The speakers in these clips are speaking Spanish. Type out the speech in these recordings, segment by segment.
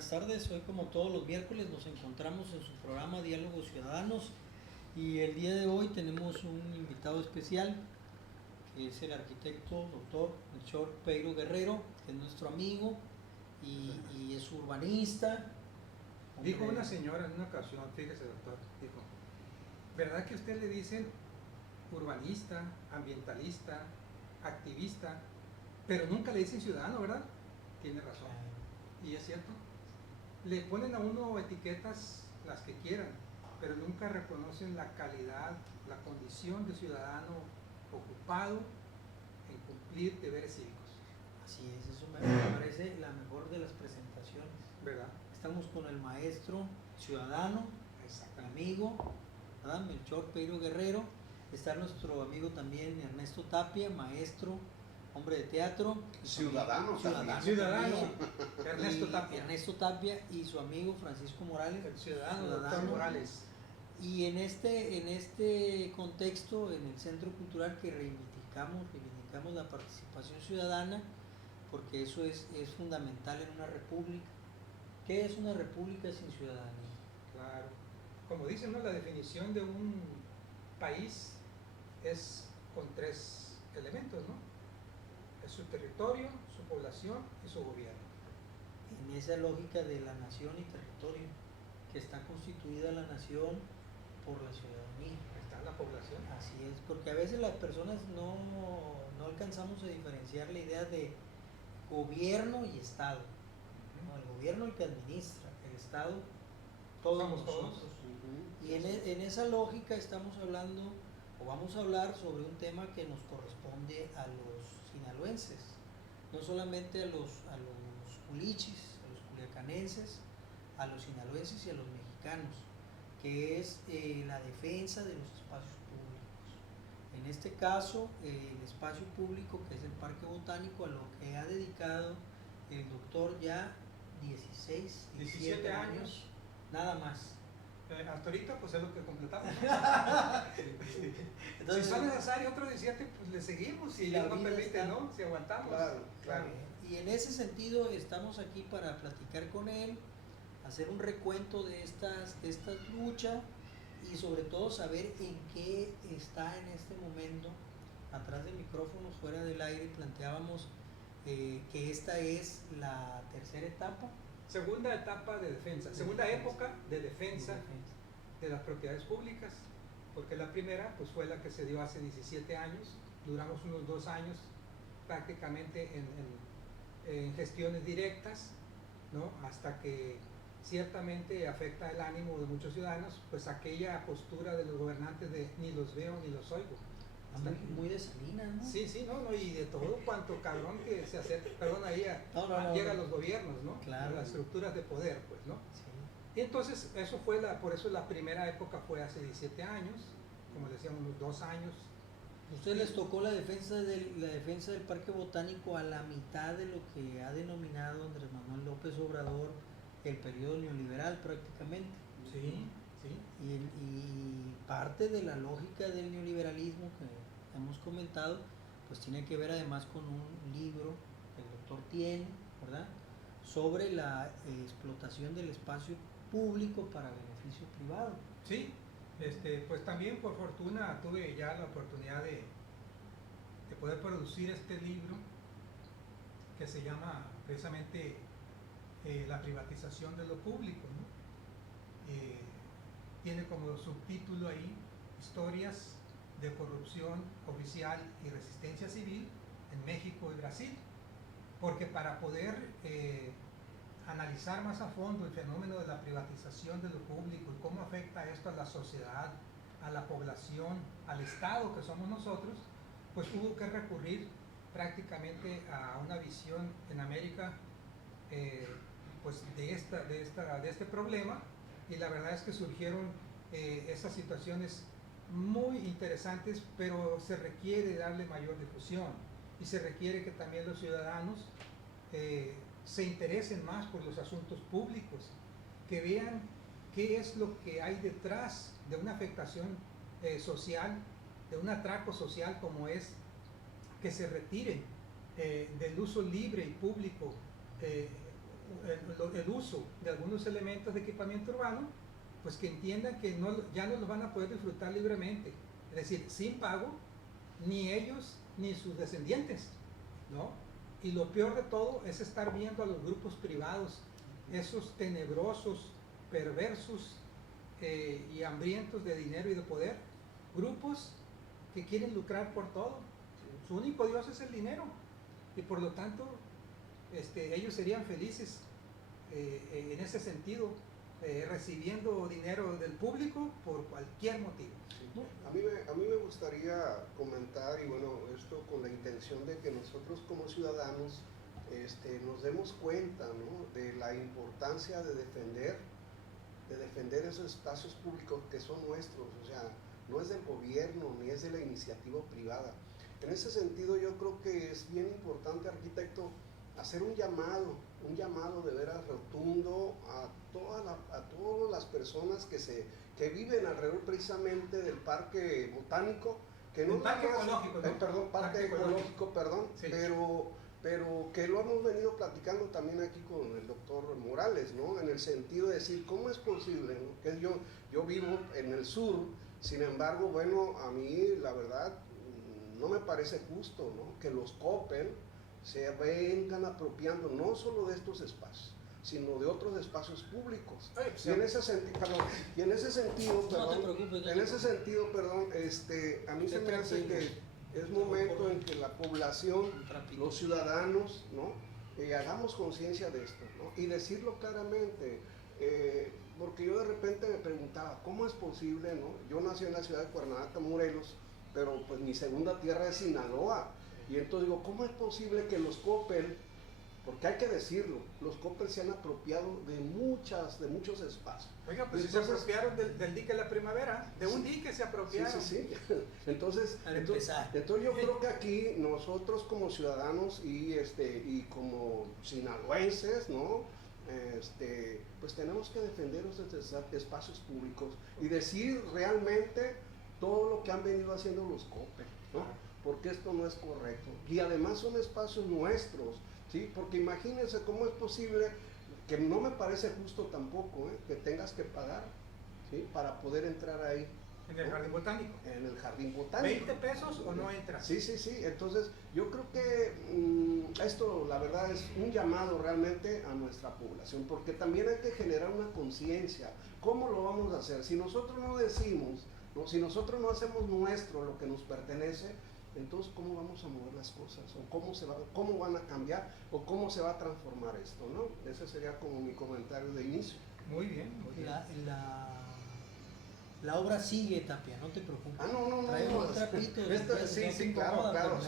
buenas tardes. Hoy, como todos los miércoles, nos encontramos en su programa Diálogos Ciudadanos y el día de hoy tenemos un invitado especial que es el arquitecto doctor Melchor Peiro Guerrero, que es nuestro amigo y es urbanista. Dijo una señora en una ocasión, fíjese doctor, dijo, ¿verdad que a usted le dicen urbanista, ambientalista, activista, pero nunca le dicen ciudadano, ¿verdad? Tiene razón. Y es cierto, le ponen a uno etiquetas las que quieran, pero nunca reconocen la calidad, la condición de ciudadano ocupado en cumplir deberes cívicos. Así es, eso me parece la mejor de las presentaciones. ¿Verdad? Estamos con el maestro ciudadano, amigo, ¿verdad? Melchor Peiro Guerrero. Está nuestro amigo también Ernesto Tapia, maestro, hombre de teatro. Ciudadano. Ernesto Tapia y su amigo Francisco Morales. El ciudadano doctor Morales. Y en este contexto, en el Centro Cultural, que reivindicamos la participación ciudadana, porque eso es fundamental en una república. ¿Qué es una república sin ciudadanía? Claro. Como dicen, ¿no? La definición de un país es con tres elementos, ¿no? Es su territorio, su población y su gobierno. En esa lógica de la nación y territorio, que está constituida la nación por la ciudadanía. Está la población. Así es, porque a veces las personas no alcanzamos a diferenciar la idea de gobierno y Estado. No, el gobierno el que administra, el Estado todos nosotros. Y en esa lógica estamos hablando, o vamos a hablar sobre un tema que nos corresponde a los sinaloenses, no solamente a los culichis, a los culiacanenses, a los sinaloenses y a los mexicanos, que es la defensa de los espacios públicos. En este caso, el espacio público, que es el Parque Botánico, a lo que ha dedicado el doctor ya 17 años, nada más. Hasta ahorita pues es lo que completamos. Entonces, si son necesarios otros 17, pues le seguimos, si ya no permite, ¿no? Si aguantamos. Claro. Y en ese sentido estamos aquí para platicar con él, hacer un recuento de esta lucha y sobre todo saber en qué está en este momento. Atrás de micrófonos, fuera del aire, planteábamos que esta es la tercera etapa. Segunda etapa de defensa, segunda época de defensa de las propiedades públicas, porque la primera pues fue la que se dio hace 17 años, duramos unos 2 años prácticamente en gestiones directas, ¿no? Hasta que ciertamente afecta el ánimo de muchos ciudadanos, pues aquella postura de los gobernantes de ni los veo ni los oigo. Muy de Salinas, ¿no? Sí, no, y de todo cuanto cabrón que se acerca, perdón, ahí llega a los gobiernos, ¿no? Claro. Las estructuras de poder, pues, ¿no? Sí. Y entonces, eso fue por eso la primera época fue hace 17 años, como decíamos, unos 2 años. ¿Ustedes les tocó la defensa del Parque Botánico a la mitad de lo que ha denominado Andrés Manuel López Obrador el periodo neoliberal prácticamente? Sí. Y parte de la lógica del neoliberalismo que hemos comentado, pues tiene que ver además con un libro que el doctor tiene, ¿verdad?, sobre la explotación del espacio público para beneficio privado. Sí, pues también por fortuna tuve ya la oportunidad de poder producir este libro que se llama precisamente La privatización de lo público, ¿no? Tiene como subtítulo ahí Historias de corrupción oficial y resistencia civil en México y Brasil, porque para poder analizar más a fondo el fenómeno de la privatización de lo público y cómo afecta esto a la sociedad, a la población, al Estado que somos nosotros, pues hubo que recurrir prácticamente a una visión en América pues de este problema, y la verdad es que surgieron estas situaciones muy interesantes, pero se requiere darle mayor difusión y se requiere que también los ciudadanos se interesen más por los asuntos públicos, que vean qué es lo que hay detrás de una afectación social, de un atraco social como es que se retire del uso libre y público el uso de algunos elementos de equipamiento urbano, pues que entiendan que ya no los van a poder disfrutar libremente, es decir, sin pago, ni ellos ni sus descendientes, ¿no? Y lo peor de todo es estar viendo a los grupos privados, esos tenebrosos, perversos y hambrientos de dinero y de poder, grupos que quieren lucrar por todo. Su único Dios es el dinero y por lo tanto ellos serían felices en ese sentido, recibiendo dinero del público por cualquier motivo. Sí. A mí me gustaría comentar, y bueno, esto con la intención de que nosotros como ciudadanos nos demos cuenta, ¿no?, de la importancia de defender esos espacios públicos que son nuestros, o sea, no es del gobierno ni es de la iniciativa privada. En ese sentido yo creo que es bien importante, arquitecto, hacer un llamado de veras rotundo a todas las personas que viven alrededor precisamente del parque botánico, que no parque ecológico, ¿no? Parque ecológico, perdón, sí. pero que lo hemos venido platicando también aquí con el doctor Morales, ¿no? En el sentido de decir, ¿cómo es posible, ¿no? Que yo vivo en el sur, sin embargo, bueno, a mí la verdad no me parece justo, ¿no?, que los Coppel se vengan apropiando no solo de estos espacios, sino de otros espacios públicos. Y en ese sentido, a mí se me hace que es momento en que la población, los ciudadanos, ¿no?, hagamos conciencia de esto, ¿no?, y decirlo claramente, porque yo de repente me preguntaba, ¿cómo es posible, no? Yo nací en la ciudad de Cuernavaca, Morelos, pero pues mi segunda tierra es Sinaloa, y entonces digo, ¿cómo es posible que los Coppel, porque hay que decirlo, los Coppel se han apropiado de muchos espacios? Oiga, pues entonces, se apropiaron del dique de la primavera, de un dique se apropiaron. Sí. Entonces yo creo que aquí nosotros como ciudadanos y como sinaloenses, ¿no?, pues tenemos que defender esos espacios públicos y decir realmente todo lo que han venido haciendo los Coppel, ¿no?, porque esto no es correcto. Y además son espacios nuestros, ¿sí? Porque imagínense cómo es posible, que no me parece justo tampoco, que tengas que pagar, ¿sí?, para poder entrar ahí. ¿En el jardín botánico? En el jardín botánico. ¿20 pesos o no entras? Sí. Entonces, yo creo que esto, la verdad, es un llamado realmente a nuestra población, porque también hay que generar una conciencia. ¿Cómo lo vamos a hacer? Si nosotros no decimos, ¿no?, si nosotros no hacemos nuestro lo que nos pertenece, entonces ¿cómo vamos a mover las cosas? ¿O cómo van a cambiar? ¿O cómo se va a transformar esto, ¿no? Ese sería como mi comentario de inicio. Muy bien. La obra sigue, Tapia, no te preocupes. No. Traemos un trapito. Sí, claro,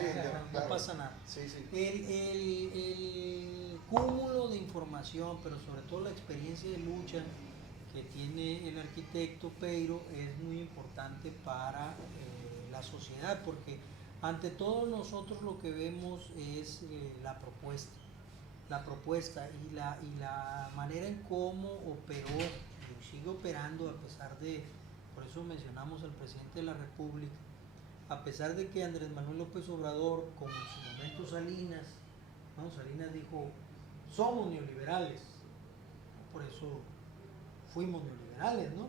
no pasa nada. Sí. El cúmulo de información, pero sobre todo la experiencia de lucha que tiene el arquitecto Peiro es muy importante para la sociedad, porque ante todo nosotros lo que vemos es la propuesta y la manera en cómo operó y sigue operando, a pesar de, por eso mencionamos al presidente de la República, a pesar de que Andrés Manuel López Obrador, como en su momento Salinas, ¿no?, Salinas dijo, somos neoliberales, por eso fuimos neoliberales, ¿no?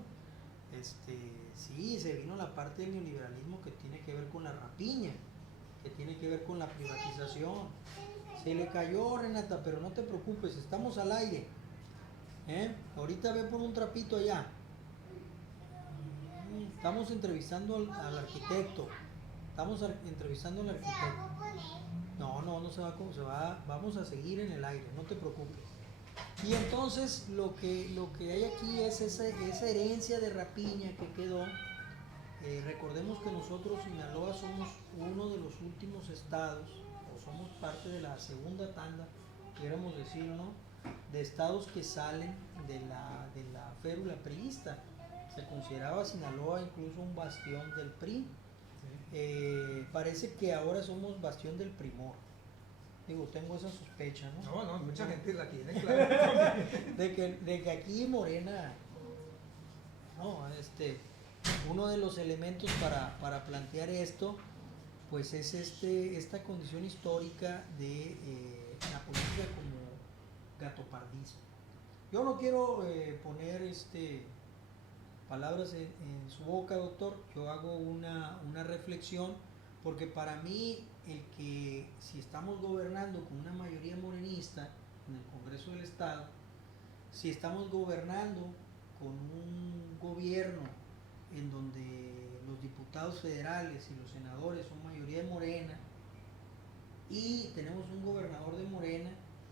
Sí, se vino la parte del neoliberalismo que tiene que ver con la rapiña, que tiene que ver con la privatización. Se le cayó, Renata, pero no te preocupes, estamos al aire. Ahorita ve por un trapito allá. Estamos entrevistando al arquitecto. No se va, vamos a seguir en el aire, no te preocupes. Y entonces lo que hay aquí es esa herencia de rapiña que quedó. Recordemos que nosotros, Sinaloa, somos uno de los últimos estados, o somos parte de la segunda tanda, queremos decir, ¿no?, de estados que salen de la férula priista. Se consideraba Sinaloa incluso un bastión del PRI. Parece que ahora somos bastión del Primor. Digo, tengo esa sospecha, ¿no? No, mucha gente la tiene, claro. de que aquí Morena, no, uno de los elementos para plantear esto, pues es esta condición histórica de la política gatopardismo. Yo no quiero poner palabras en su boca, doctor. Yo hago una reflexión, porque para mí el que si estamos gobernando con una mayoría morenista en el Congreso del Estado, si estamos gobernando con un gobierno en donde los diputados federales y los senadores son mayoría de Morena, y tenemos un gobernador de Morena.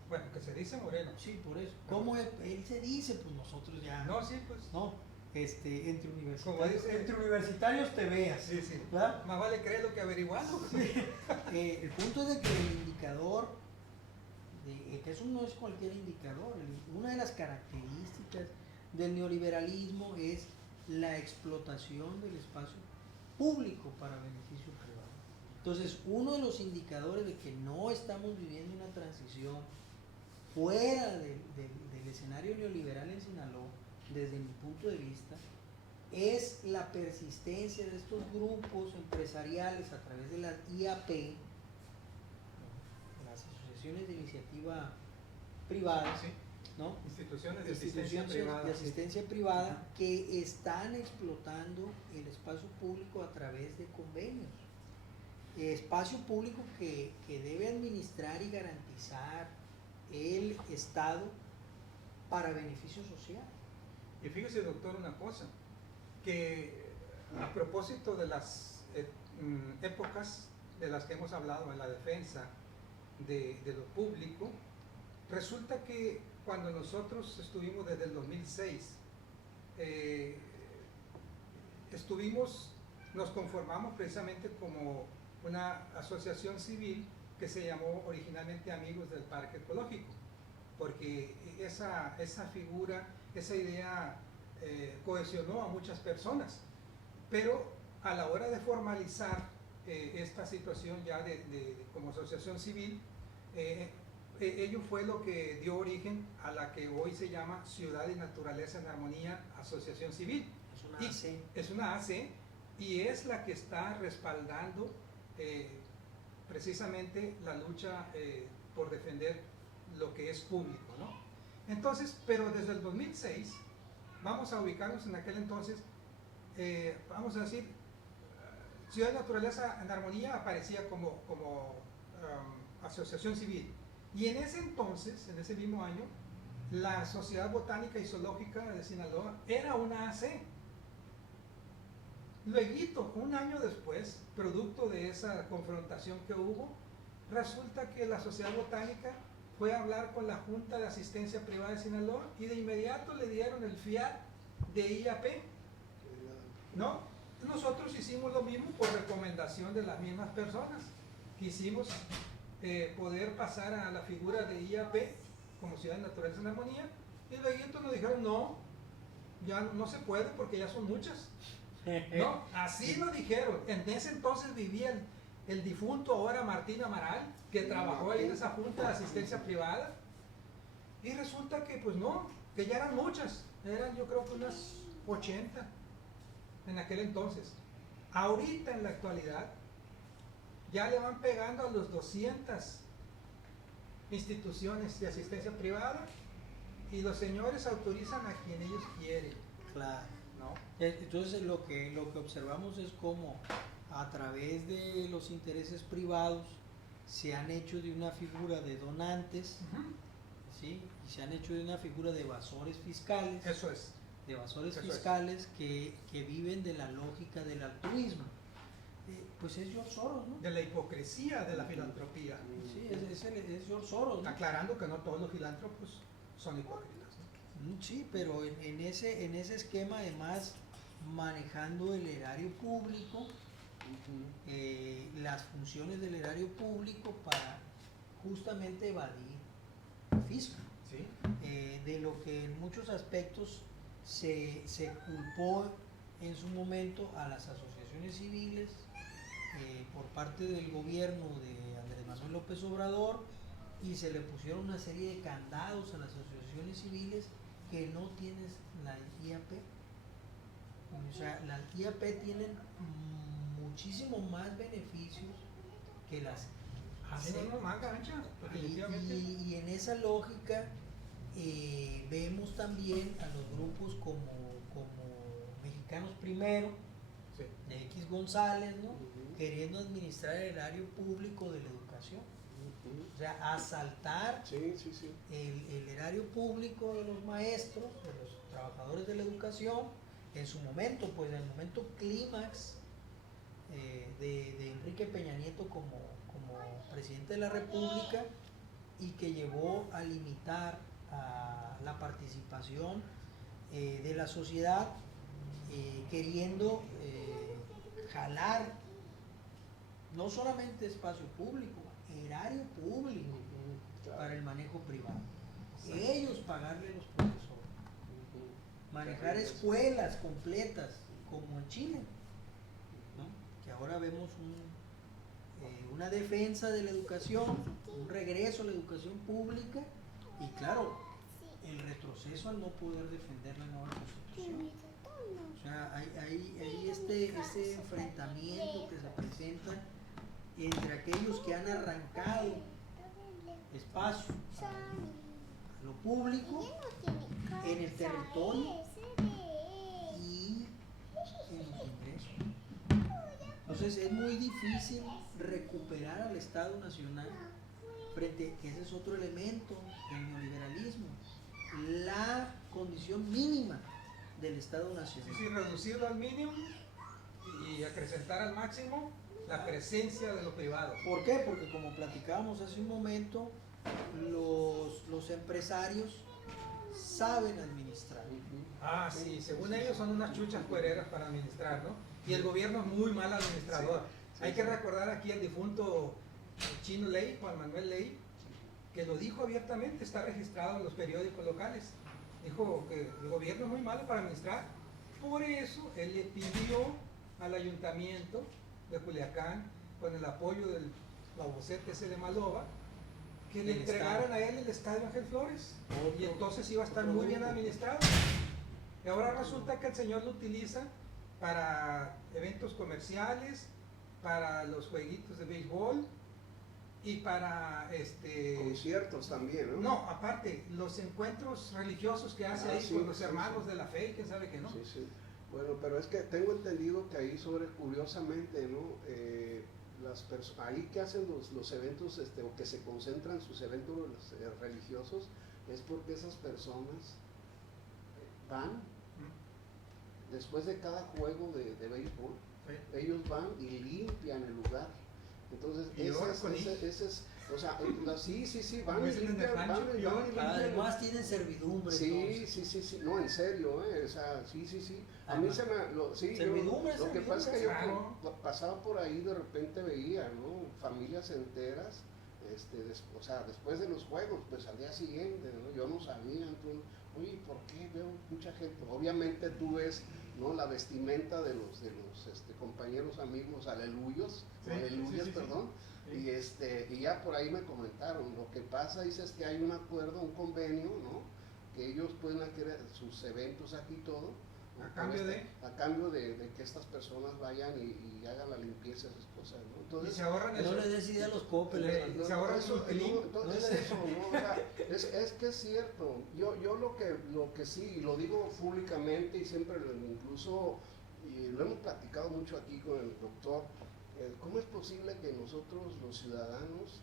Bueno, que se dice Moreno. Sí, por eso. ¿Cómo él se dice? Pues nosotros ya. No, sí, pues. No, entre Como universitarios. dice- Entre universitarios te veas. Sí, sí. ¿Verdad? Más vale creerlo que averiguarlo. El punto es de que el indicador, que eso no es cualquier indicador, una de las características del neoliberalismo es la explotación del espacio público para beneficio privado. Entonces, uno de los indicadores de que no estamos viviendo una transición fuera del escenario neoliberal en Sinaloa, desde mi punto de vista, es la persistencia de estos grupos empresariales a través de las IAP, las asociaciones de iniciativa privada, Sí. ¿no? Instituciones de asistencia privada. de asistencia privada que están explotando el espacio público a través de convenios. Espacio público que debe administrar y garantizar el Estado para beneficio social. Y fíjese, doctor, una cosa, que a propósito de las épocas de las que hemos hablado en la defensa de lo público, resulta que cuando nosotros estuvimos desde el 2006, nos conformamos precisamente como una asociación civil que se llamó originalmente Amigos del Parque Ecológico, porque esa figura, esa idea cohesionó a muchas personas, pero a la hora de formalizar esta situación ya como asociación civil, ello fue lo que dio origen a la que hoy se llama Ciudad y Naturaleza en Armonía Asociación Civil. Es una AC. Es una AC y es la que está respaldando precisamente la lucha por defender lo que es público, ¿no? Entonces, pero desde el 2006, vamos a ubicarnos en aquel entonces, vamos a decir, Ciudad de Naturaleza en Armonía aparecía como asociación civil. Y en ese entonces, en ese mismo año, la Sociedad Botánica y Zoológica de Sinaloa era una AC. Luego, un año después, producto de esa confrontación que hubo, resulta que la Sociedad Botánica fue a hablar con la Junta de Asistencia Privada de Sinaloa y de inmediato le dieron el fiat de IAP, ¿no? Nosotros hicimos lo mismo por recomendación de las mismas personas. Quisimos poder pasar a la figura de IAP como Ciudad de Naturaleza en Armonía y luego nos dijeron no, ya no se puede porque ya son muchas. No, así lo dijeron. En ese entonces vivía el difunto ahora Martín Amaral, que trabajó ahí en esa junta de asistencia privada, y resulta que pues no, que ya eran muchas, eran yo creo que unas 80 en aquel entonces. Ahorita en la actualidad ya le van pegando a los 200 instituciones de asistencia privada y los señores autorizan a quien ellos quieren. Claro. ¿No? Entonces lo que observamos es cómo a través de los intereses privados se han hecho de una figura de donantes, ¿sí? Y se han hecho de una figura de evasores fiscales. Eso es. De evasores Eso fiscales que viven de la lógica del altruismo. Pues es George Soros, ¿no? De la hipocresía de la filantropía. Sí, es George Soros, ¿no? Aclarando que no todos los filántropos son hipócritas, ¿no? Sí, pero en ese esquema, además, manejando el erario público, las funciones del erario público para justamente evadir el fisco. ¿Sí? De lo que en muchos aspectos se culpó en su momento a las asociaciones civiles por parte del gobierno de Andrés Manuel López Obrador, y se le pusieron una serie de candados a las asociaciones civiles que no tienen la IAP. O sea, las IAP tienen muchísimo más beneficios que las Así AC. no, manga ancha, definitivamente. Y en esa lógica Vemos también a los grupos como Mexicanos Primero, Sí. de X González, ¿no? Ujú. Queriendo administrar el erario público de la educación. O sea, asaltar Sí, sí, sí. el erario público de los maestros, de los trabajadores de la educación, en su momento, pues en el momento clímax de Enrique Peña Nieto como presidente de la República, y que llevó a limitar a la participación de la sociedad, queriendo jalar no solamente espacio público, erario público Ujú, claro. para el manejo privado. Exacto. Ellos pagarle a los profesores, Ujú. manejar Terrible eso. escuelas completas, como en Chile, ¿no? Que ahora vemos una defensa de la educación, un regreso a la educación pública, y claro, el retroceso al no poder defender la nueva constitución. O sea, hay este enfrentamiento que se presenta entre aquellos que han arrancado espacio a lo público en el territorio y en los ingresos. Entonces es muy difícil recuperar al Estado Nacional frente, que ese es otro elemento del neoliberalismo, la condición mínima del Estado Nacional. Sí, reducirlo al mínimo y acrecentar al máximo la presencia de lo privado. ¿Por qué? Porque como platicábamos hace un momento, los empresarios saben administrar. Ah, sí, según ellos son unas chuchas cuereras para administrar, ¿no? Y el gobierno es muy mal administrador. Sí, Hay que sí. recordar aquí al difunto Chino Ley, Juan Manuel Ley, que lo dijo abiertamente, está registrado en los periódicos locales. Dijo que el gobierno es muy malo para administrar. Por eso él le pidió al ayuntamiento de Culiacán, con el apoyo del babocete ese de Maloba, que le El entregaran estado. a él el estadio Ángel Flores. Y Otro- entonces iba a estar otro muy bien grupo. administrado. Y ahora resulta que el señor lo utiliza para eventos comerciales, para los jueguitos de béisbol y para Conciertos también, ¿no? no, aparte, los encuentros religiosos que hace Ah, ahí sí, con los sí, hermanos sí. de la fe y quién sabe que no. Sí, sí. Bueno, pero es que tengo entendido que ahí curiosamente, ¿no? Ahí que hacen los eventos, o que se concentran sus eventos religiosos, es porque esas personas van después de cada juego de béisbol, Sí. ellos van y limpian el lugar. Entonces, Y ahora con ese es, o sea, sí, van Como y dicen en el limpian, rancho, van y yo- limpian. Además tienen servidumbre. Sí, entonces. sí, no, en serio, o sea, sí. A mí Ajá. se me, sí, Servidumbre, lo que pasa es que yo claro. pasaba por ahí, de repente veía, ¿no? Familias enteras, o sea, después de los juegos, pues al día siguiente, ¿no? Yo no sabía, entonces, oye, ¿por qué veo mucha gente? Obviamente tú ves, ¿no? La vestimenta de los compañeros amigos, aleluyos, Sí, aleluyas, sí. perdón. Sí. Y ya por ahí me comentaron, lo que pasa, dice, es que hay un acuerdo, un convenio, ¿no? Que ellos pueden hacer sus eventos aquí y todo, ¿no? ¿A cambio de? A cambio de que estas personas vayan y hagan la limpieza de sus cosas, ¿no? Y Entonces, se ahorran No eso. le des idea a los copeles. Sí. Se ahorran su pelín. entonces eso, ¿no? O sea, es que es cierto. Yo lo que sí, y lo digo públicamente y siempre incluso, y lo hemos platicado mucho aquí con el doctor, ¿cómo es posible que nosotros los ciudadanos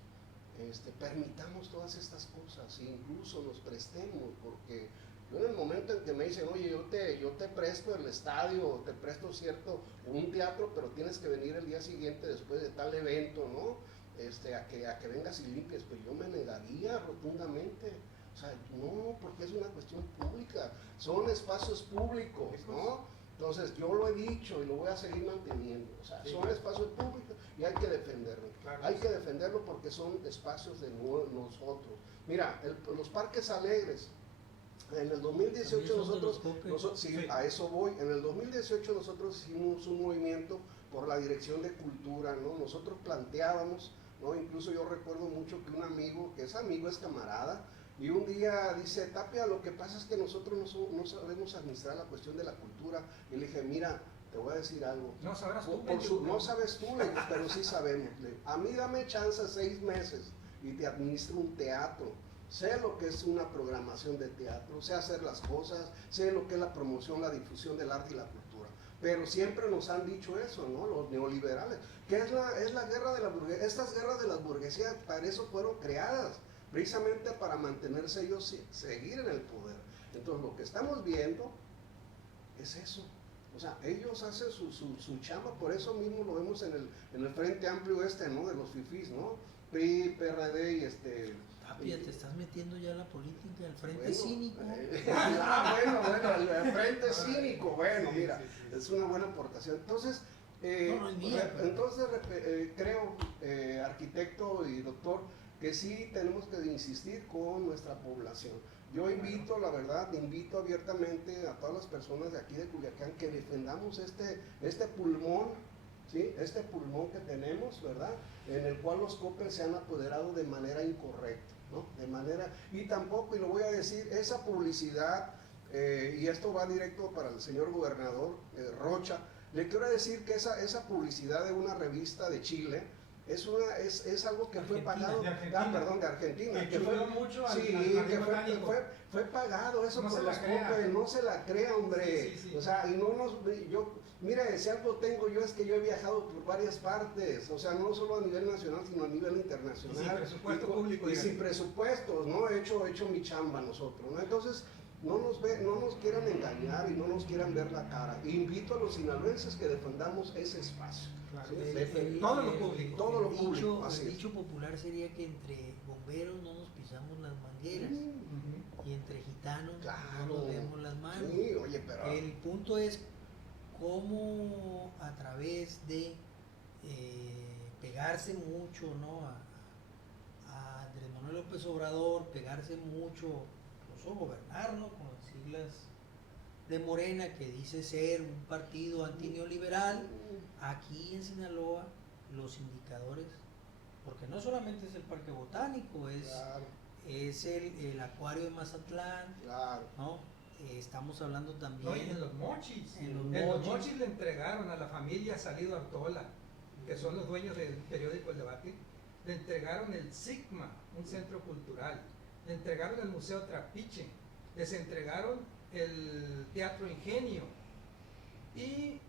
permitamos todas estas cosas e incluso nos prestemos? Porque yo en el momento en que me dicen, oye, yo te presto el estadio, o te presto un teatro, pero tienes que venir el día siguiente después de tal evento, ¿no? A que vengas y limpies, pues yo me negaría rotundamente. O sea, no, porque es una cuestión pública, son espacios públicos, ¿no? Entonces yo lo he dicho y lo voy a seguir manteniendo, o sea, Sí. son espacios públicos y hay que defenderlo. Claro. Hay que defenderlo porque son espacios de nosotros. Mira, los parques alegres, en el 2018 También son de los nosotros, sí, Sí. a eso voy, en el 2018 nosotros hicimos un movimiento por la Dirección de Cultura, ¿no? Nosotros planteábamos, ¿no? Incluso yo recuerdo mucho que un amigo, que es amigo, es camarada, y un día dice, Tapia, lo que pasa es que nosotros no sabemos administrar la cuestión de la cultura. Y le dije, mira, te voy a decir algo. No sabrás tú. No sabes tú, le digo, pero sí sabemos. A mí dame chance 6 meses y te administro un teatro. sé lo que es una programación de teatro, sé hacer las cosas, sé lo que es la promoción, la difusión del arte y la cultura. Pero siempre nos han dicho eso, ¿no? Los neoliberales, que es la guerra de la burguesía. Estas guerras de las burguesías para eso fueron creadas, precisamente para mantenerse ellos, seguir en el poder. Entonces lo que estamos viendo es eso. O sea, ellos hacen su chamba, por eso mismo lo vemos en el Frente Amplio ¿no? De los fifís, ¿no? PRI, PRD y Tapia, te estás metiendo ya a la política, al frente bueno, cínico. bueno, el frente cínico, bueno, Sí, mira, sí, sí. es una buena aportación. Entonces, No es mía, pero... entonces creo, arquitecto y doctor, que sí tenemos que insistir con nuestra población. Yo invito, la verdad, invito abiertamente a todas las personas de aquí de Culiacán que defendamos este pulmón, ¿sí? Este pulmón que tenemos, ¿verdad? En el cual los Coppel se han apoderado de manera incorrecta, ¿no? Y tampoco, y lo voy a decir, esa publicidad, y esto va directo para el señor gobernador Rocha, le quiero decir que esa publicidad de una revista de Chile, es algo que fue pagado, de Argentina, que fue mucho al, sí, al que botánico. fue pagado eso No por se los la crea. Coppel, no se la crea, hombre. Sí. O sea, y mire, si algo tengo yo es que yo he viajado por varias partes, o sea, no solo a nivel nacional, sino a nivel internacional. Y sin presupuesto público. Y sin presupuestos, ¿no? He hecho mi chamba nosotros, ¿no? Entonces, no nos quieran engañar y no nos quieran ver la cara. Invito a los sinaloenses que defendamos ese espacio. Claro. ¿Sí? Todo lo público. Todo lo público, así El es. dicho popular sería que entre bomberos no nos pisamos las mangueras y entre gitanos Claro. no nos vemos las manos. Sí, oye, pero... El punto es cómo a través de pegarse mucho, ¿no? A Andrés Manuel López Obrador, pegarse mucho, incluso gobernar, ¿no? Con las siglas de Morena, que dice ser un partido antineoliberal. Aquí en Sinaloa los indicadores, porque no solamente es el Parque Botánico, Claro, es el Acuario de Mazatlán, claro. ¿no? Estamos hablando también... No, y en los Mochis. En En los los Mochis. Mochis le entregaron a la familia Salido Artola, que son los dueños del periódico El Debate, le entregaron el Sigma, un centro cultural, le entregaron el Museo Trapiche, les entregaron el Teatro Ingenio y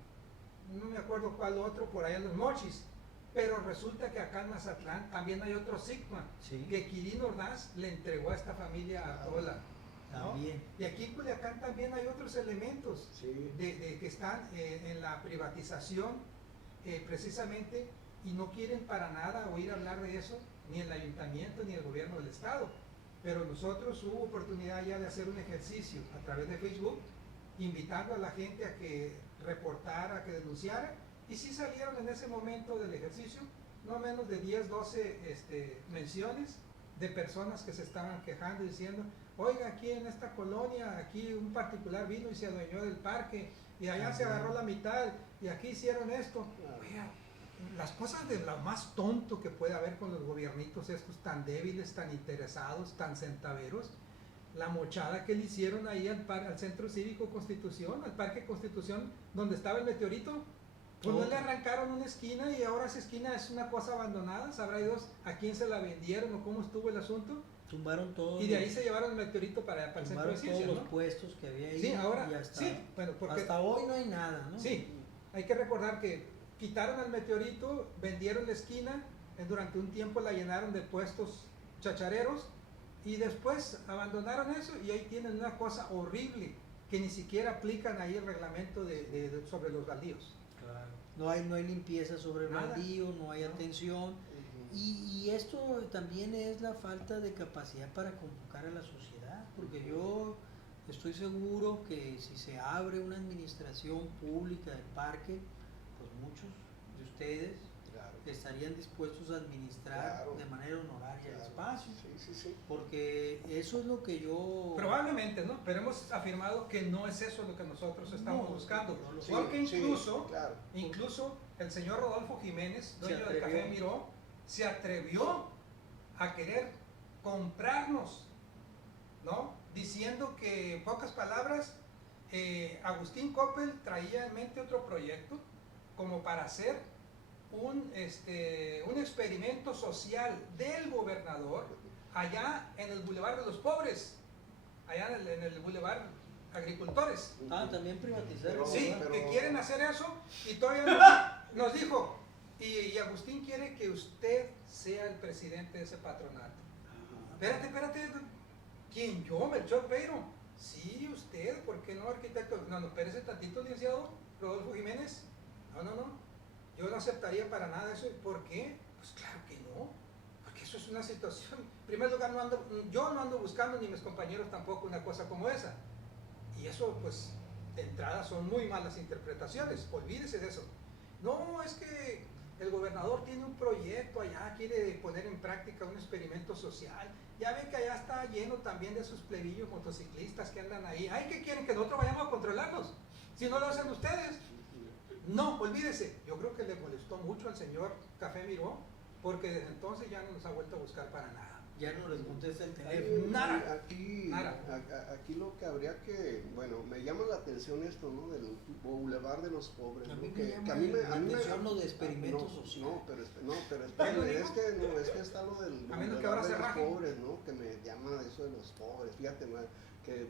no me acuerdo cuál otro por allá en los Mochis, pero resulta que acá en Mazatlán también hay otro Sigma, Sí. que Quirino Ordaz le entregó a esta familia Artola. ¿no? También. Y aquí en Culiacán también hay otros elementos Sí. de que están en la privatización precisamente, y no quieren para nada oír hablar de eso, ni el ayuntamiento ni el gobierno del estado. Pero nosotros hubo oportunidad ya de hacer un ejercicio a través de Facebook, invitando a la gente a que reportara, a que denunciara, y sí salieron en ese momento del ejercicio no menos de 10, 12 menciones de personas que se estaban quejando diciendo: oiga, aquí en esta colonia, aquí un particular vino y se adueñó del parque, y allá se agarró la mitad, y aquí hicieron esto. Oiga, las cosas de lo más tonto que puede haber con los gobiernitos estos tan débiles, tan interesados, tan centaveros, la mochada que le hicieron ahí al Centro Cívico Constitución, al Parque Constitución, donde estaba el meteorito. Pues no le arrancaron una esquina y ahora esa esquina es una cosa abandonada. Sabrá Dios a quién se la vendieron o cómo estuvo el asunto. Tumbaron todos. Y de ahí se llevaron el meteorito para el centro de ciencias, todos ¿no? los puestos que había ahí. Sí, ahora, y hasta, sí, bueno, porque hasta hoy no hay nada, ¿no? sí, hay que recordar que quitaron el meteorito, vendieron la esquina, durante un tiempo la llenaron de puestos chachareros y después abandonaron eso y ahí tienen una cosa horrible que ni siquiera aplican ahí el reglamento sobre los baldíos. Claro. No hay limpieza sobre el Nada. baldío, no hay No. atención. Y esto también es la falta de capacidad para convocar a la sociedad, porque yo estoy seguro que si se abre una administración pública del parque, pues muchos de ustedes Claro. estarían dispuestos a administrar Claro. de manera honoraria el Claro. espacio, Sí. porque eso es lo que yo... Probablemente, ¿no? Pero hemos afirmado que no es eso lo que nosotros estamos No, buscando. no lo sé. Porque Sí, incluso, claro. incluso el señor Rodolfo Jiménez, dueño del atrevió. Café Miró, se atrevió a querer comprarnos, ¿no? Diciendo que, en pocas palabras, Agustín Coppel traía en mente otro proyecto como para hacer un experimento social del gobernador allá en el Boulevard de los Pobres, allá en el Boulevard Agricultores. También privatizaron. Sí, que quieren hacer eso y todavía nos dijo, y Agustín quiere que usted sea el presidente de ese patronato. Espérate, ¿quién? ¿Yo, Melchor Peiro? Sí, usted, ¿por qué no, arquitecto? No, espérese tantito, licenciado Rodolfo Jiménez. No, yo no aceptaría para nada eso. ¿Por qué? Pues claro que no, porque eso es una situación. En primer lugar, yo no ando buscando, ni mis compañeros tampoco, una cosa como esa. Y eso, pues, de entrada son muy malas interpretaciones, olvídese de eso. No, es que el gobernador tiene un proyecto allá, quiere poner en práctica un experimento social. Ya ven que allá está lleno también de esos plebillos motociclistas que andan ahí. Ay, ¿qué quieren? Que nosotros vayamos a controlarlos, si no lo hacen ustedes. No, olvídese. Yo creo que le molestó mucho al señor Café Miró, porque desde entonces ya no nos ha vuelto a buscar para nada. Ya no les contesta el teléfono. Nada. Aquí lo que habría que, bueno, me llama la atención esto, ¿no? Del Boulevard de los Pobres. A mí ¿no? me llama la atención lo de experimentos sociales. Pero espérame, es que está lo del Boulevard de los Pobres, ¿no? Que me llama eso de los pobres. Fíjate, que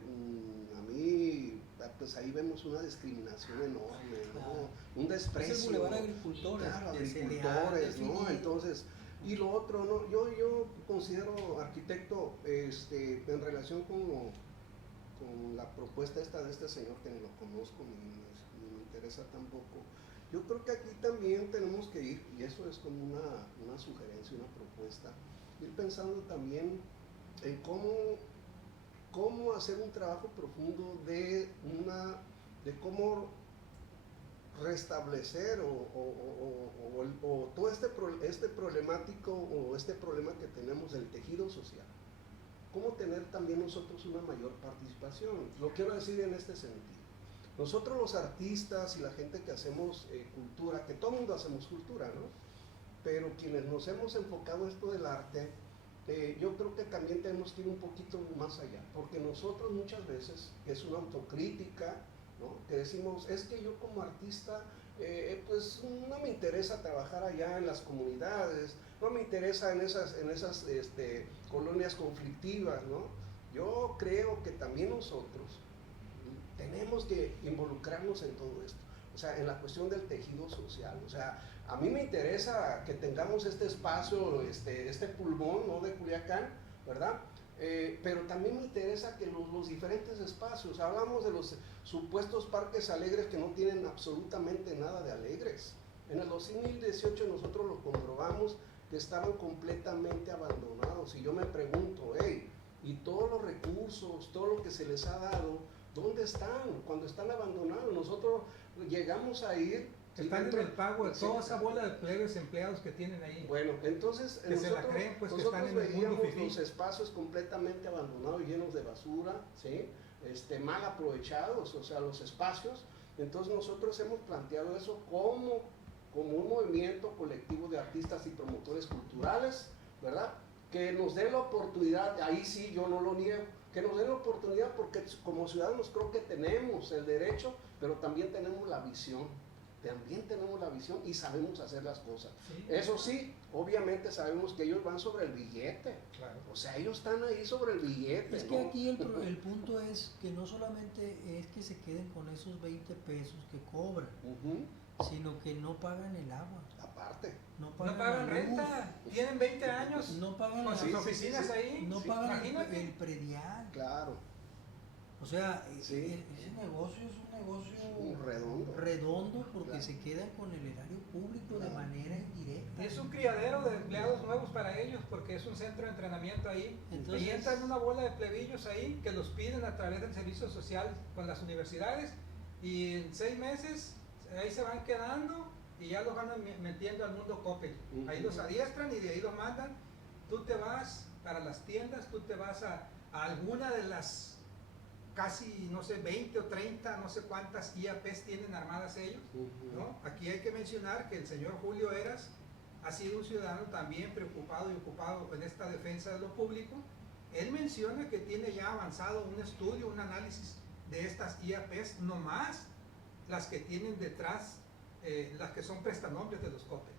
a mí, pues ahí vemos una discriminación enorme, ¿no? Un desprecio. Es el Boulevard Agricultores. Claro, agricultores, ¿no? Entonces, y lo otro, ¿no? Yo considero, arquitecto, en relación con la propuesta esta de este señor, que ni lo conozco ni me interesa tampoco, yo creo que aquí también tenemos que ir, y eso es como una sugerencia, una propuesta, ir pensando también en cómo hacer un trabajo profundo de cómo restablecer o todo este problemático o este problema que tenemos del tejido social, cómo tener también nosotros una mayor participación. Lo quiero decir en este sentido. Nosotros los artistas y la gente que hacemos cultura, que todo el mundo hacemos cultura, ¿no? Pero quienes nos hemos enfocado en esto del arte, yo creo que también tenemos que ir un poquito más allá, porque nosotros muchas veces, es una autocrítica, ¿no? Que decimos, es que yo como artista, pues no me interesa trabajar allá en las comunidades, no me interesa en esas colonias conflictivas, ¿no? Yo creo que también nosotros tenemos que involucrarnos en todo esto, o sea, en la cuestión del tejido social. O sea, a mí me interesa que tengamos este espacio, este pulmón, ¿no? De Culiacán, ¿verdad? Pero también me interesa que los diferentes espacios, hablamos de los supuestos parques alegres que no tienen absolutamente nada de alegres. En el 2018 nosotros lo comprobamos, que estaban completamente abandonados, y yo me pregunto, y todos los recursos, todo lo que se les ha dado, ¿dónde están? Cuando están abandonados, nosotros llegamos a ir. Están en el pago de toda esa bola de plebes empleados que tienen ahí. Bueno, entonces que nosotros, se la creen, pues, que están en veíamos el mundo los espacios completamente abandonados, llenos de basura, ¿sí? Mal aprovechados, o sea, los espacios. Entonces nosotros hemos planteado eso como un movimiento colectivo de artistas y promotores culturales, ¿verdad? Que nos den la oportunidad, ahí sí yo no lo niego, que nos den la oportunidad, porque como ciudadanos creo que tenemos el derecho, pero también tenemos la visión. Y sabemos hacer las cosas. Sí. Eso sí, obviamente sabemos que ellos van sobre el billete. Claro. O sea, ellos están ahí sobre el billete. Es que aquí el punto es que no solamente es que se queden con esos 20 pesos que cobran, sino que no pagan el agua. Aparte. No pagan renta. Tienen 20 años. No pagan con sus oficinas ahí. No pagan el predial. Claro. O sea, ese negocio es un negocio redondo porque claro. Se quedan con el erario público de manera indirecta. Es un criadero de empleados nuevos para ellos, porque es un centro de entrenamiento ahí. Entonces, y entran una bola de plebillos ahí que los piden a través del servicio social con las universidades, y en 6 meses ahí se van quedando y ya los van metiendo al mundo Coppel. Ahí los adiestran y de ahí los mandan. Tú te vas para las tiendas, tú te vas a alguna de las casi, no sé, 20 o 30, no sé cuántas IAPs tienen armadas ellos, ¿no? Aquí hay que mencionar que el señor Julio Heras ha sido un ciudadano también preocupado y ocupado en esta defensa de lo público. Él menciona que tiene ya avanzado un estudio, un análisis de estas IAPs, no más las que tienen detrás, las que son prestanombres de los COPE.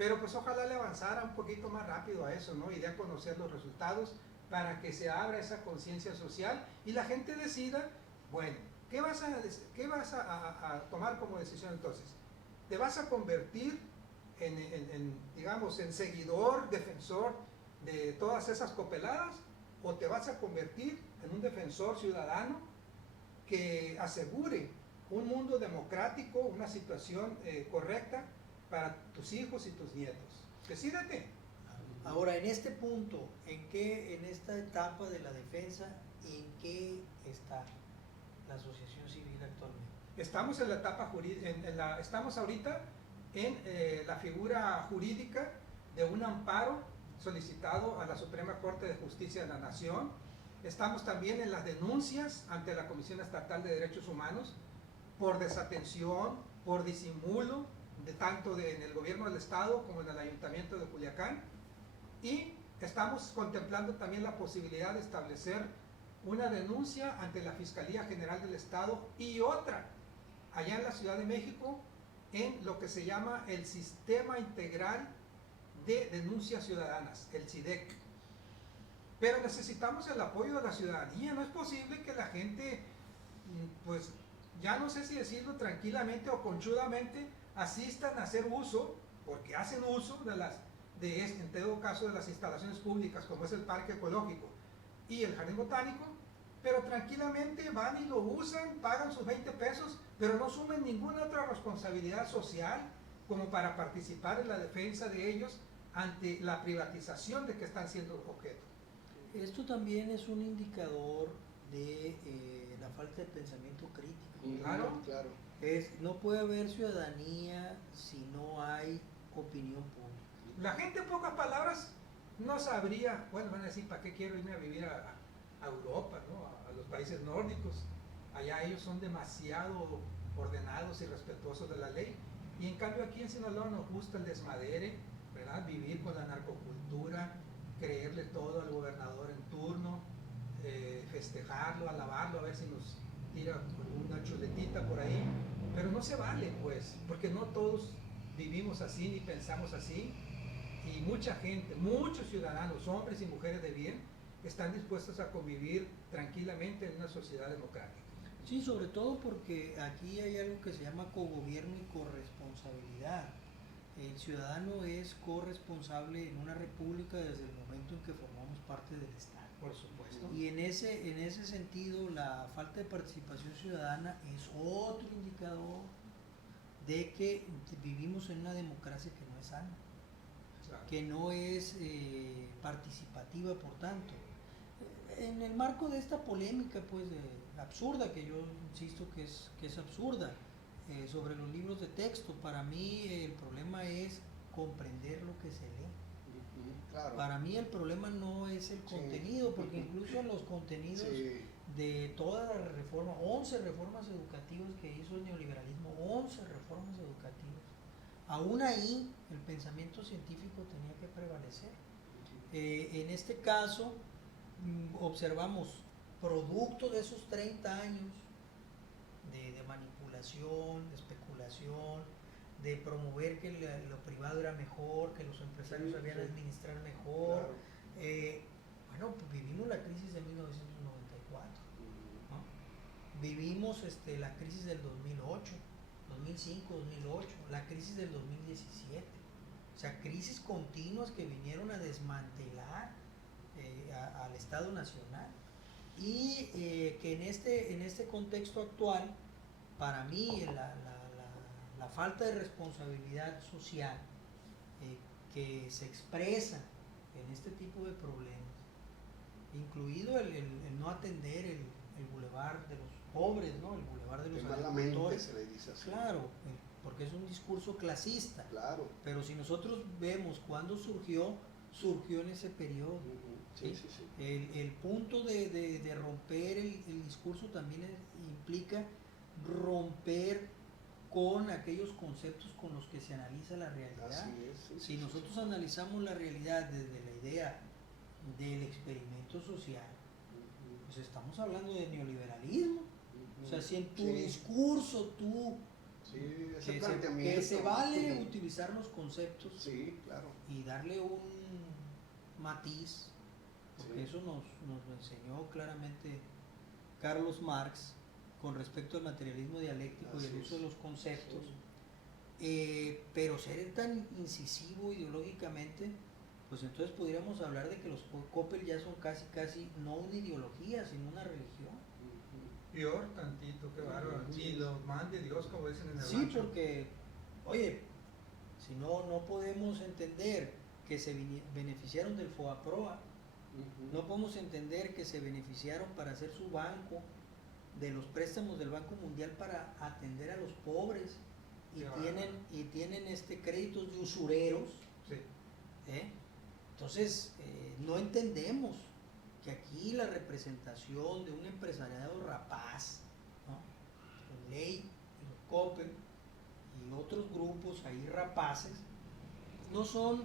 Pero pues ojalá le avanzara un poquito más rápido a eso, ¿no? Y de a conocer los resultados para que se abra esa conciencia social y la gente decida, bueno, ¿qué vas a tomar como decisión entonces? ¿Te vas a convertir digamos, en seguidor, defensor de todas esas copeladas? ¿O te vas a convertir en un defensor ciudadano que asegure un mundo democrático, una situación correcta para tus hijos y tus nietos? Decídete. Ahora, en este punto, en esta etapa de la defensa, ¿en qué está la asociación civil actualmente? Estamos en la etapa jurídica, estamos ahorita en la figura jurídica de un amparo solicitado a la Suprema Corte de Justicia de la Nación. Estamos también en las denuncias ante la Comisión Estatal de Derechos Humanos por desatención, por disimulo, tanto en el gobierno del estado como en el ayuntamiento de Culiacán. Y estamos contemplando también la posibilidad de establecer una denuncia ante la Fiscalía General del Estado y otra allá en la Ciudad de México en lo que se llama el Sistema Integral de Denuncias Ciudadanas, el SIDEC. Pero necesitamos el apoyo de la ciudadanía. No es posible que la gente, pues ya no sé si decirlo tranquilamente o conchudamente, asistan a hacer uso, porque hacen uso en todo caso de las instalaciones públicas como es el Parque Ecológico y el Jardín Botánico, pero tranquilamente van y lo usan, pagan sus 20 pesos, pero no asumen ninguna otra responsabilidad social como para participar en la defensa de ellos ante la privatización de que están siendo objeto. Esto también es un indicador de la falta de pensamiento crítico. Claro. Claro. No puede haber ciudadanía si no hay opinión pública. La gente, en pocas palabras, no sabría, bueno, van a decir, ¿para qué quiero irme a vivir a Europa, ¿no? A los países nórdicos? Allá ellos son demasiado ordenados y respetuosos de la ley. Y en cambio aquí en Sinaloa nos gusta el desmadere, ¿verdad? Vivir con la narcocultura, creerle todo al gobernador en turno, festejarlo, alabarlo, a ver si nos tira una chuletita por ahí. Pero no se vale, pues, porque no todos vivimos así ni pensamos así. Y mucha gente, muchos ciudadanos, hombres y mujeres de bien, están dispuestos a convivir tranquilamente en una sociedad democrática. Sí, sobre todo porque aquí hay algo que se llama cogobierno y corresponsabilidad. El ciudadano es corresponsable en una república desde el momento en que formamos parte del Estado. Por supuesto. Y en ese sentido, la falta de participación ciudadana es otro indicador de que vivimos en una democracia que no es sana, Claro. que no es participativa, por tanto. En el marco de esta polémica, pues, absurda, que yo insisto que es absurda, sobre los libros de texto, para mí el problema es comprender lo que se lee. Claro. Para mí el problema no es el contenido, porque incluso en los contenidos de toda la reforma, 11 reformas educativas que hizo el neoliberalismo, 11 reformas educativas, aún ahí el pensamiento científico tenía que prevalecer. En este caso, observamos, producto de esos 30 años de manipulación, de especulación, de promover que lo privado era mejor, que los empresarios sabían administrar mejor. Claro. Bueno, pues vivimos la crisis de 1994, ¿no? Vivimos la crisis del 2008, 2005, 2008, la crisis del 2017. O sea, crisis continuas que vinieron a desmantelar al Estado Nacional. Y que en este contexto actual, para mí la falta de responsabilidad social que se expresa en este tipo de problemas, incluido el no atender el bulevar de los pobres, ¿no? El bulevar de los agricultores. Se le dice así. Claro, porque es un discurso clasista. Claro. Pero si nosotros vemos cuándo surgió en ese periodo. Sí, sí, sí. El punto de romper el discurso también implica romper con aquellos conceptos con los que se analiza la realidad. Así es, sí, Si nosotros analizamos la realidad desde la idea del experimento social, pues estamos hablando de neoliberalismo. O sea, si en tu discurso tú Sí, ese que planteamiento. se vale utilizar los conceptos Sí, claro. y darle un matiz, porque Sí. eso nos lo enseñó claramente Carlos Marx con respecto al materialismo dialéctico y el Así uso de es. los conceptos. Sí. Pero ser tan incisivo ideológicamente, pues entonces podríamos hablar de que los Coppel ya son casi no una ideología, sino una religión. Ujú. Peor tantito, qué bárbaro. Ni los mande Dios, como dicen en el Sí, rancho. porque, oye, si no podemos entender que se beneficiaron del FOAPROA, Ujú. no podemos entender que se beneficiaron para hacer su banco, de los préstamos del Banco Mundial para atender a los pobres, y Qué tienen créditos de usureros, Sí. ¿eh? Entonces, no entendemos que aquí la representación de un empresariado rapaz, ¿no? Con Ley y los Coppel y otros grupos ahí rapaces, no son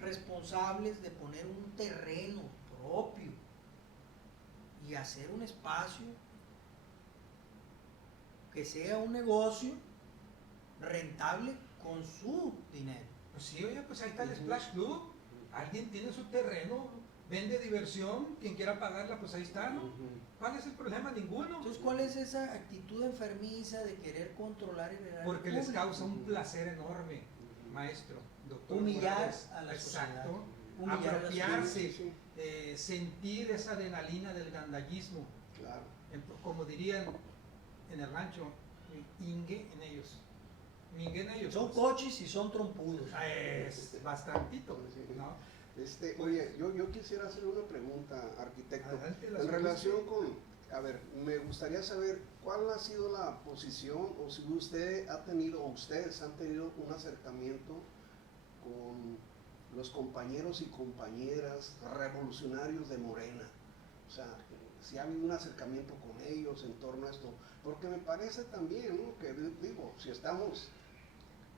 responsables de poner un terreno propio y hacer un espacio que sea un negocio rentable con su dinero. Pues sí, oye, pues ahí está el Ujú. Splash Club. Alguien tiene su terreno, vende diversión, quien quiera pagarla, pues ahí está, ¿no? Ujú. ¿Cuál es el problema? Ninguno. Entonces, ¿cuál es esa actitud enfermiza de querer controlar el erario Porque les público? causa un placer enorme, maestro, doctor. Humillar Morales. a la Exacto. sociedad. Humillar a la Apropiarse, Sí, sí, sentir esa adrenalina del gandallismo. claro. Como dirían en el rancho, ingue en ellos. Mingue en ellos. Son pues. coches y son trompudos. Es bastantito, Sí. ¿no? Oye, yo quisiera hacer una pregunta, arquitecto, Adelante, la en señora. relación con, a ver, me gustaría saber cuál ha sido la posición o si usted ha tenido o ustedes han tenido un acercamiento con los compañeros y compañeras revolucionarios de Morena. O sea, si ha habido un acercamiento con ellos en torno a esto, porque me parece también, ¿no? Que digo, si estamos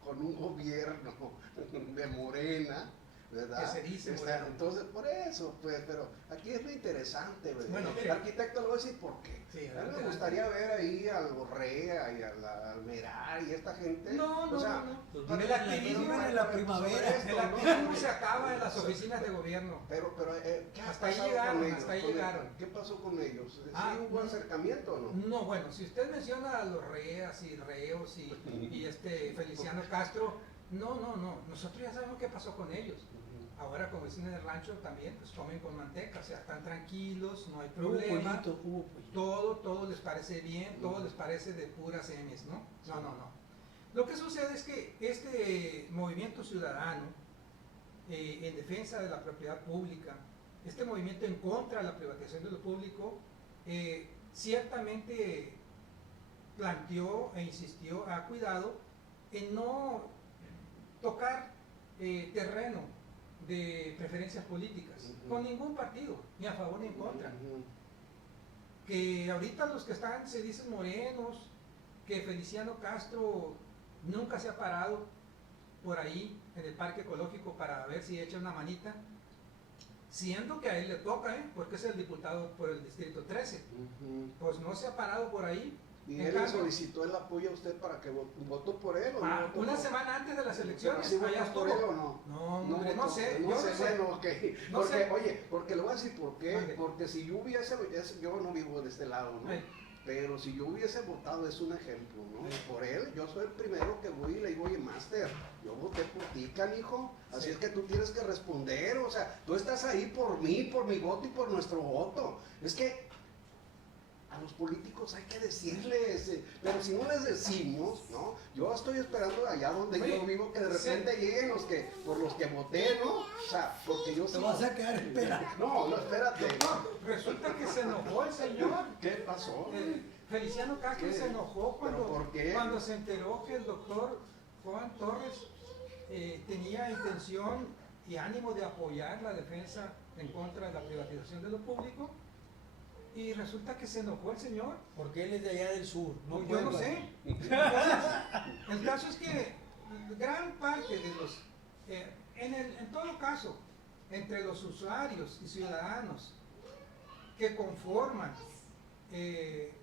con un gobierno de Morena, ¿verdad? Que se dice Morena. Entonces, por eso, pues, pero aquí es lo interesante, ¿verdad? Bueno, El mire. arquitecto le voy a decir por qué. Sí, A mí adelante, me gustaría ver ahí al Borrea y al Merar y esta gente. No, no, o sea, no. Pues El viven activismo en la sobre primavera. esto, El ¿no? activismo se acaba en las oficinas de gobierno. Pero ¿qué ha Hasta ahí pasado llegaron, con ellos? hasta ahí Con llegaron. ¿Qué pasó con ellos? ¿Sí Ah, hubo no. acercamiento o no? No, bueno, si usted menciona a los reas y reos y Feliciano Castro, no, nosotros ya sabemos qué pasó con ellos. Ahora, como dicen en el rancho, también pues comen con manteca, o sea, están tranquilos, no hay problema, Hubo pollito. todo les parece bien, todo les parece de puras semies, ¿no? No. Lo que sucede es que este movimiento ciudadano en defensa de la propiedad pública, este movimiento en contra de la privatización de lo público, ciertamente planteó e insistió, ha cuidado en no tocar terreno de preferencias políticas con ningún partido, ni a favor ni en contra. Que ahorita los que están se dicen morenos, que Feliciano Castro nunca se ha parado por ahí en el parque ecológico para ver si echa una manita, siendo que a él le toca, porque es el diputado por el distrito 13, pues no se ha parado por ahí. ¿Y En él le cambio, solicitó el apoyo a usted para que votó por él o no votó una por- semana antes de las ¿Pero elecciones, sí allá votó por él estuvo. o no? No, hombre, no sé, yo no no sé, sé. bueno, ok. No Porque, sé. oye, porque le voy a decir por qué. Mande. Porque si yo hubiese, yo no vivo de este lado, ¿no? Ay. Pero si yo hubiese votado, es un ejemplo, ¿no? Sí. Por él, yo soy el primero que voy y le digo, oye, Master, yo voté por ti, canijo. Así Sí. es que tú tienes que responder, o sea, tú estás ahí por mí, por mi voto y por nuestro voto. Es que a los políticos hay que decirles, pero si no les decimos, ¿no? Yo estoy esperando allá donde Oye, yo vivo que de repente lleguen los que, por los que voté, ¿no? O sea, porque yo Te sí. vas a quedar esperando. No, espérate. No, resulta que se enojó el señor. ¿Qué pasó? Feliciano Castro ¿Qué? se enojó ¿Pero por qué? cuando se enteró que el doctor Juan Torres tenía intención y ánimo de apoyar la defensa en contra de la privatización de lo público. Y resulta que se enojó el señor. Porque él es de allá del sur. No, yo puede no hablar. sé. Entonces, el caso es que gran parte de los, en todo caso, entre los usuarios y ciudadanos que conforman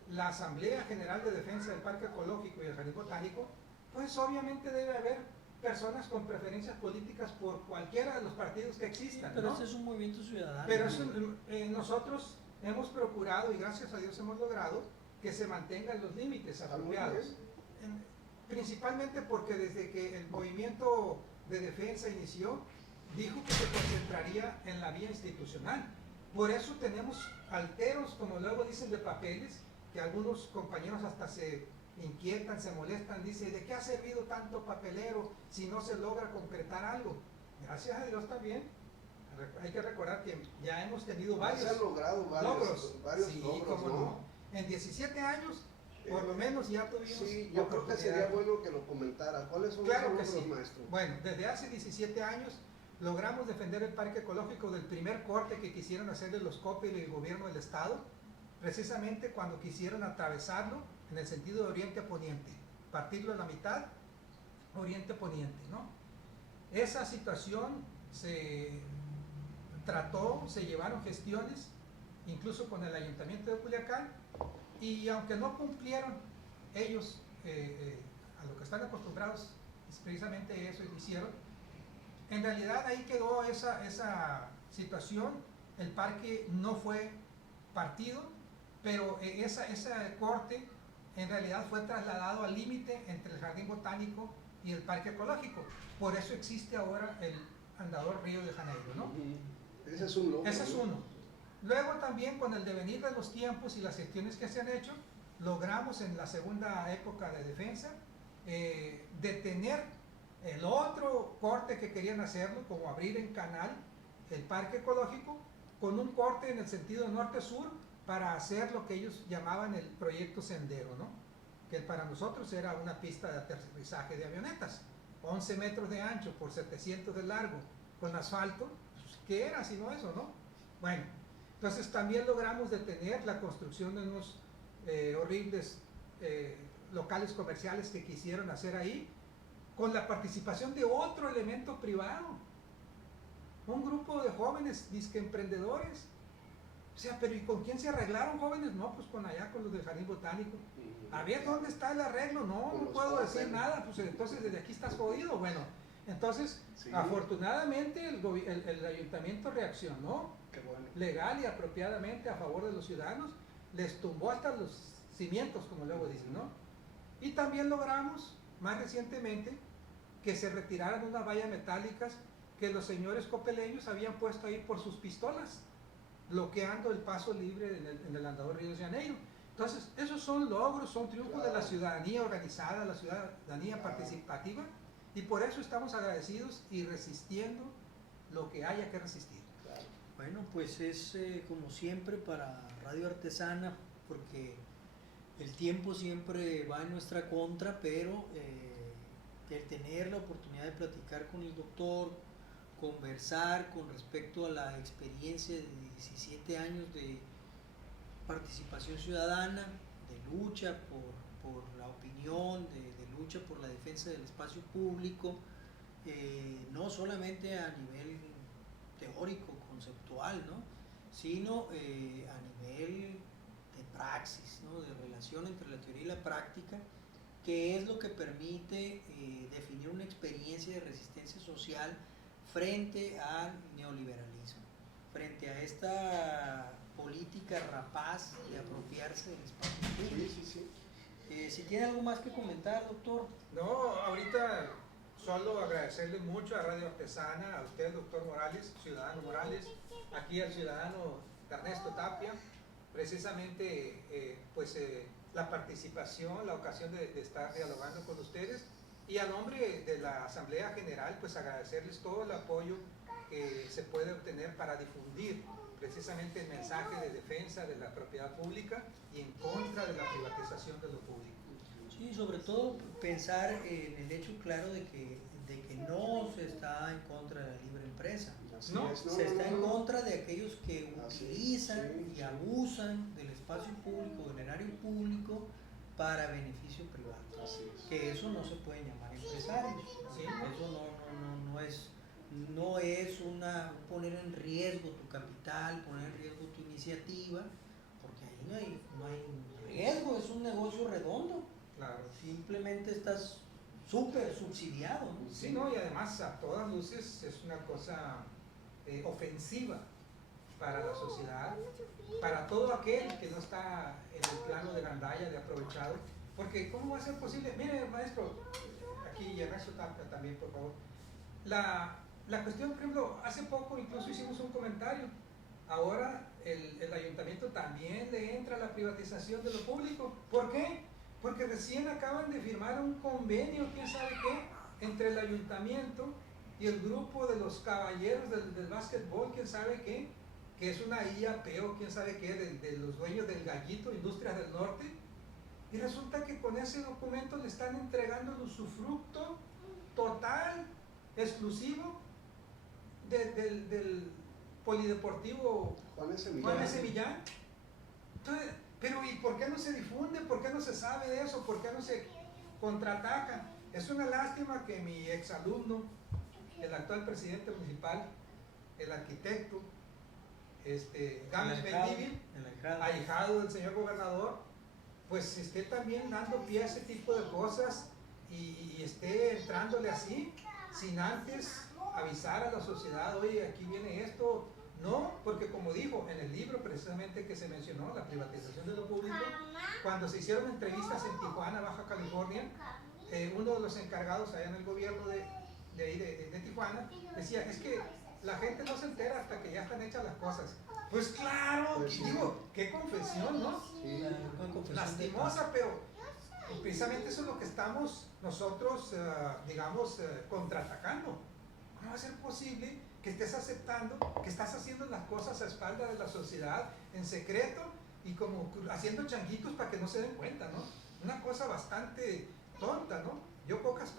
la Asamblea General de Defensa del Parque Ecológico y el Jardín Botánico, pues obviamente debe haber personas con preferencias políticas por cualquiera de los partidos que existan, pero ¿no? ese es un movimiento ciudadano. Pero eso, nosotros hemos procurado, y gracias a Dios hemos logrado, que se mantengan los límites apropiados. Principalmente porque desde que el movimiento de defensa inició, dijo que se concentraría en la vía institucional. Por eso tenemos alteros, como luego dicen, de papeles, que algunos compañeros hasta se inquietan, se molestan, dicen, ¿de qué ha servido tanto papelero si no se logra concretar algo? Gracias a Dios también. Hay que recordar que ya hemos tenido varios se han logrado logros. Sí, cómo no. En 17 años, por lo menos ya tuvimos. Sí, yo creo que sería bueno que lo comentara. ¿Cuáles son claro los logros, sí, maestro? Bueno, desde hace 17 años logramos defender el parque ecológico del primer corte que quisieron hacerle los COPE y el gobierno del estado, precisamente cuando quisieron atravesarlo en el sentido de oriente a poniente, partirlo a la mitad, oriente a poniente, ¿no? Esa situación se trató, se llevaron gestiones, incluso con el ayuntamiento de Culiacán, y aunque no cumplieron ellos a lo que están acostumbrados, es precisamente eso que hicieron, en realidad ahí quedó esa situación. El parque no fue partido, pero ese corte en realidad fue trasladado al límite entre el Jardín Botánico y el Parque Ecológico. Por eso existe ahora el Andador Río de Janeiro, ¿no? Ese es un logro. Ese es uno. Luego también, con el devenir de los tiempos y las gestiones que se han hecho, logramos en la segunda época de defensa detener el otro corte que querían hacerlo, como abrir en canal el parque ecológico, con un corte en el sentido norte-sur para hacer lo que ellos llamaban el proyecto sendero, ¿no? Que para nosotros era una pista de aterrizaje de avionetas, 11 metros de ancho por 700 de largo, con asfalto. Pues, ¿qué era sino eso, no? Bueno, entonces también logramos detener la construcción de unos horribles locales comerciales que quisieron hacer ahí, con la participación de otro elemento privado, un grupo de jóvenes disque emprendedores. O sea, pero ¿y con quién se arreglaron, jóvenes? No, pues con allá, con los del Jardín Botánico. A ver, ¿dónde está el arreglo? No, no puedo decir nada, pues entonces desde aquí estás jodido. Bueno, entonces, sí, afortunadamente el ayuntamiento reaccionó legal y apropiadamente a favor de los ciudadanos, les tumbó hasta los cimientos, como luego dicen, ¿no? Y también logramos, más recientemente, que se retiraran unas vallas metálicas que los señores copeleños habían puesto ahí por sus pistolas, bloqueando el paso libre en el Andador Río de Janeiro. Entonces, esos son logros, son triunfos de la ciudadanía organizada, la ciudadanía participativa, y por eso estamos agradecidos y resistiendo lo que haya que resistir. Bueno, pues es como siempre para Radio Artesana, porque el tiempo siempre va en nuestra contra, pero el tener la oportunidad de platicar con el doctor, conversar con respecto a la experiencia de 17 años de participación ciudadana, de lucha por la opinión, de lucha por la defensa del espacio público, no solamente a nivel teórico, conceptual, ¿no? Sino a nivel de praxis, ¿no? De relación entre la teoría y la práctica, que es lo que permite definir una experiencia de resistencia social frente al neoliberalismo, frente a esta política rapaz de apropiarse del espacio público. Si tiene algo más que comentar, doctor. No, ahorita solo agradecerle mucho a Radio Artesana, a usted, doctor Morales, ciudadano Morales, aquí al ciudadano Ernesto Tapia, precisamente la participación, la ocasión de estar dialogando con ustedes, y a nombre de la Asamblea General, pues agradecerles todo el apoyo que se puede obtener para difundir precisamente el mensaje de defensa de la propiedad pública y en contra de la privatización de lo público. Sí, sobre todo pensar en el hecho claro de que no se está en contra de la libre empresa, se está en contra de aquellos que utilizan y abusan del espacio público, del erario público para beneficio privado. Que eso no se puede llamar empresarios, ¿sí? Eso no es poner en riesgo tu capital, poner en riesgo tu iniciativa porque ahí no hay riesgo, es un negocio redondo. Claro. Simplemente estás súper subsidiado, ¿no? Sí, no, y además a todas luces es una cosa ofensiva para la sociedad, para todo aquel que no está en el plano de gandalla, de aprovechado, porque ¿cómo va a ser posible? Mire, maestro, aquí Ernesto Tapia también, por favor, la cuestión, por ejemplo, hace poco incluso hicimos un comentario, ahora el ayuntamiento también le entra a la privatización de lo público. ¿Por qué? Porque recién acaban de firmar un convenio, quién sabe qué, entre el ayuntamiento y el grupo de los caballeros del básquetbol, quién sabe qué, que es una IAP o quién sabe qué, de los dueños del Gallito, Industrias del Norte, y resulta que con ese documento le están entregando el usufructo total, exclusivo, del polideportivo Juan S. Millán. Entonces, pero ¿y por qué no se difunde? ¿Por qué no se sabe de eso? ¿Por qué no se contraataca? Es una lástima que mi exalumno, el actual presidente municipal, el arquitecto, Gámez Mendívil, ahijado del señor gobernador, pues esté también dando pie a ese tipo de cosas y esté entrándole así, sin antes avisar a la sociedad, oye, aquí viene esto. No, porque como dijo en el libro precisamente que se mencionó, la privatización de lo público, cuando se hicieron entrevistas en Tijuana, Baja California, uno de los encargados allá en el gobierno de Tijuana decía, es que la gente no se entera hasta que ya están hechas las cosas. Pues claro, Pues sí. digo, qué confesión, ¿no? Sí. Lastimosa, pero precisamente eso es lo que estamos nosotros, contraatacando. ¿Cómo va a ser posible que estés aceptando que estás haciendo las cosas a espaldas de la sociedad, en secreto, y como haciendo changuitos para que no se den cuenta, ¿no? Una cosa bastante tonta, ¿no? Yo pocas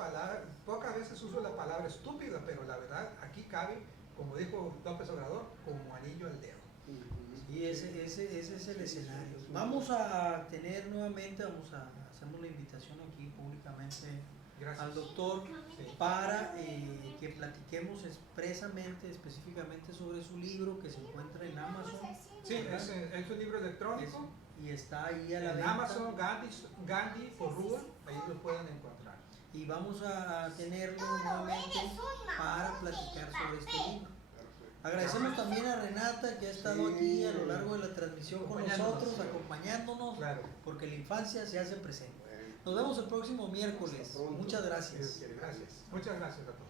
veces uso la palabra estúpida, pero la verdad aquí cabe, como dijo López Obrador, como anillo al dedo. Y ese es el escenario. Vamos a tener nuevamente, hacemos la invitación aquí públicamente Gracias. al doctor para que platiquemos específicamente sobre su libro que se encuentra en Amazon. Sí, es un libro electrónico. Y está ahí a la En venta. Amazon, Gandhi por Rúa, ahí lo pueden encontrar. Y vamos a tenerlo nuevamente para platicar sobre este libro. Agradecemos también a Renata que ha estado aquí a lo largo de la transmisión con nosotros, acompañándonos, Claro. porque la infancia se hace presente. Nos vemos el próximo miércoles. Muchas gracias. Gracias. Muchas gracias, doctor.